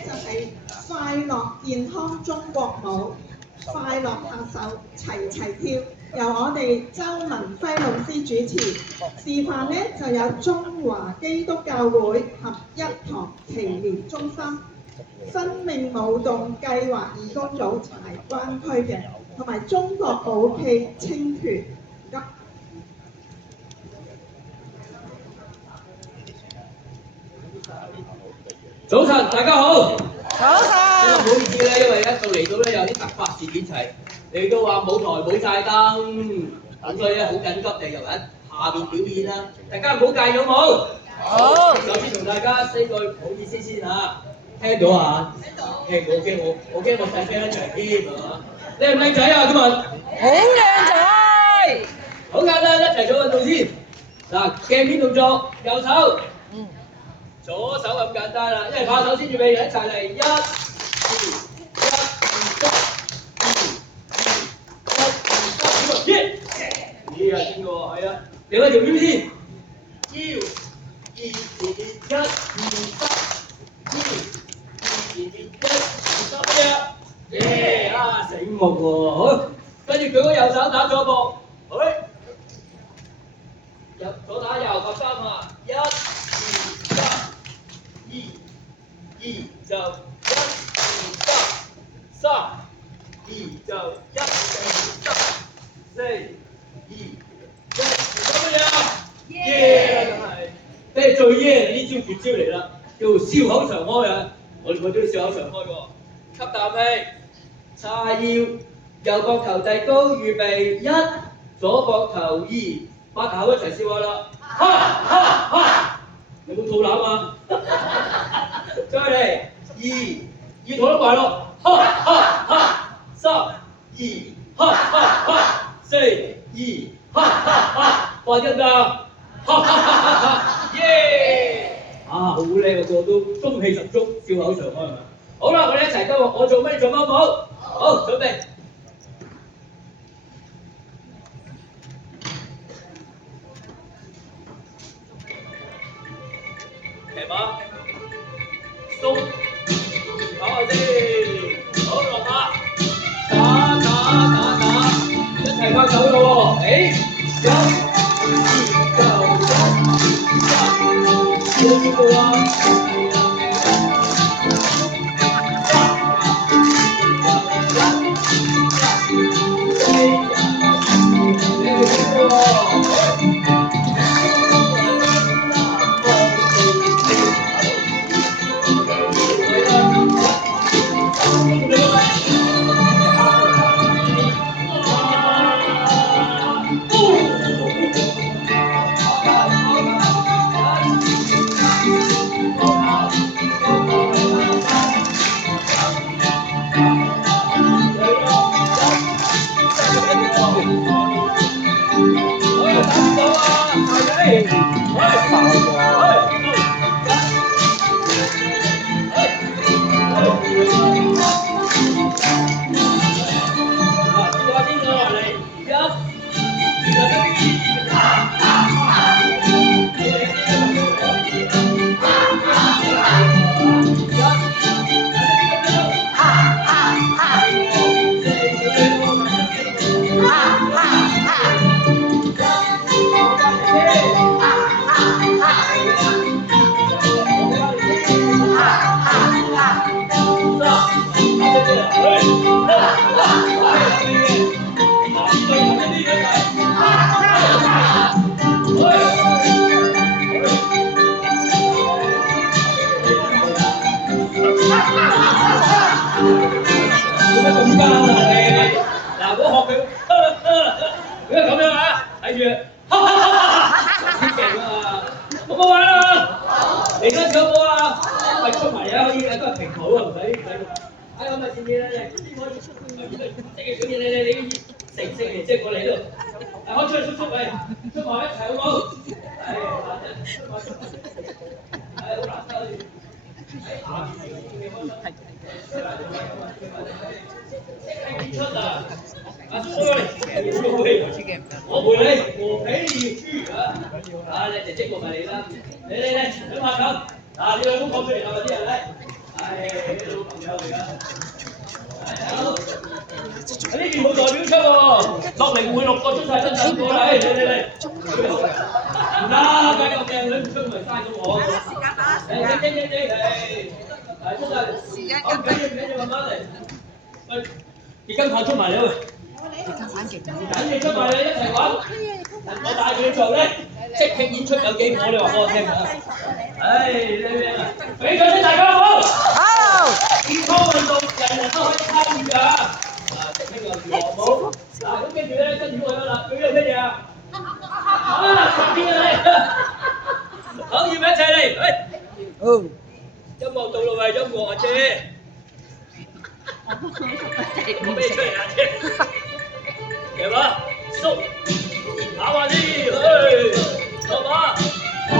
就係快樂健康中國舞，快樂拍手齊齊跳，由我哋周文輝老師主持。示範呢就有中華基督教會合一堂祈年中心、生命舞動計劃義工組柴灣區嘅，同埋中國舞暨青團。早晨，大家好。早晨。唔好意思咧，因為一到嚟到咧有啲突發事件齊，嚟到話舞台冇晒燈，咁所以咧好緊急地由喺下邊表演啦。大家唔好介意好冇？好。首先同大家 say 句唔好意思先嚇，聽到啊？聽到。我驚我細聲一場添係嘛？靚唔靚仔啊今日？好靚仔。好簡單，一齊做運動先。嗱，鏡片動作，右手。左手咁簡單啦，因為拍手先預備，一齊嚟1、2、1、2、3、1、咦啊邊個啊？係啊，另一條腰先，腰2、2、1、2、3、腰2、2、1、3、耶啊醒目喎，好，跟住舉個右手打左膊，好，左打右合3下，1、2、3。2就1、2、3，3、2就1、2、3、4、2、1，咁乜嘢啊？耶！真係，即係最耶呢招絕招嚟啦，叫笑口常開啊！我哋都要笑口常開喎。吸啖氣，叉腰，右膊頭遞高，預備1，左膊頭2，八口一齊笑下啦！哈哈哈！有冇肚腩啊？再嚟2肚得埋咯，哈哈哈！3、2，哈哈哈！4、2，哈哈哈！快啲啊！哈哈哈哈！耶！啊，好靚個個都中氣十足，笑口常開係咪？好啦，我哋一齊跟我做乜你做乜好？好，準備。係嘛？鬆，搞下先，好落下，打，一齊拍手咯喎，1、2就1、2、3，要邊個啊我陪你和皮魚啊！啊，你姐姐過埋嚟啦，嚟，飲下酒。嗱，你兩公講出嚟啦，啲人咧，係。確定會6個出晒真等過嚟，嚟。唔得，計咁靚女唔出咪嘥咗我。嚟出晒。好，緊要慢慢嚟。喂，結根棒出埋嚟喂。緊要出埋嚟一齊玩。我帶佢做咧，即興演出有幾火？你話俾我聽啊！唉，靚啊！俾掌聲大家好。好。健康運動人人都可以參與㗎。即興又如何好？嗱，咁跟住咧，跟住我啦，佢呢度乜嘢啊？食邊啊你？好，預備一齊嚟，喂！好。音樂到啦喂，音樂啊姐。咩出嚟啊姐？嚟嘛，縮，打橫啲，落馬，打。